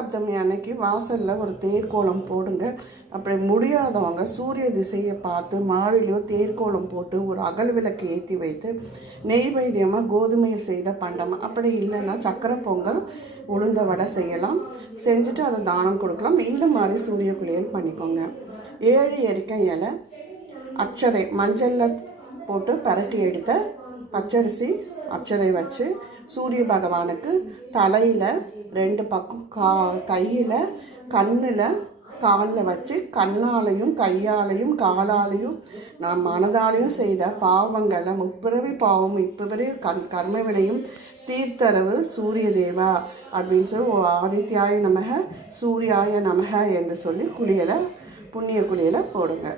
சப்தமி அன்னைக்கு வாசலில் ஒரு தேர்கோலம் போடுங்க. அப்படி முடியாதவங்க சூரிய திசையை பார்த்து மாடியிலோ தேர்கோலம் போட்டு ஒரு அகல் விளக்கு ஏற்றி வைத்து நெய்வேத்தியமாக கோதுமையை செய்த பண்டம், அப்படி இல்லைன்னா சக்கரை பொங்கல் உளுந்த வடை செய்யலாம். செஞ்சுட்டு அதை தானம் கொடுக்கலாம். இந்த மாதிரி சூரிய குளியல் பண்ணிக்கோங்க. 7 எரிக்கை இலை, அட்சதை மஞ்சளில் போட்டு பரட்டி எடுத்த பச்சரிசி அட்சதை வச்சு சூரிய பகவானுக்கு தலையில் 2 பக்கம் கையில் கண்ணில் காலில் வச்சு கண்ணாலையும் கையாலையும் காலாலையும் நான் மனதாலையும் செய்த பாவங்களை முப்பிறவி பாவம் இப்பிறவி கர்ம வினையும் தீர்த்தரவு சூரிய தேவா அப்படின்னு சொல்லி ஆதித்யாய நமக சூர்யாய நமக என்று சொல்லி புண்ணிய குளியலை போடுங்க.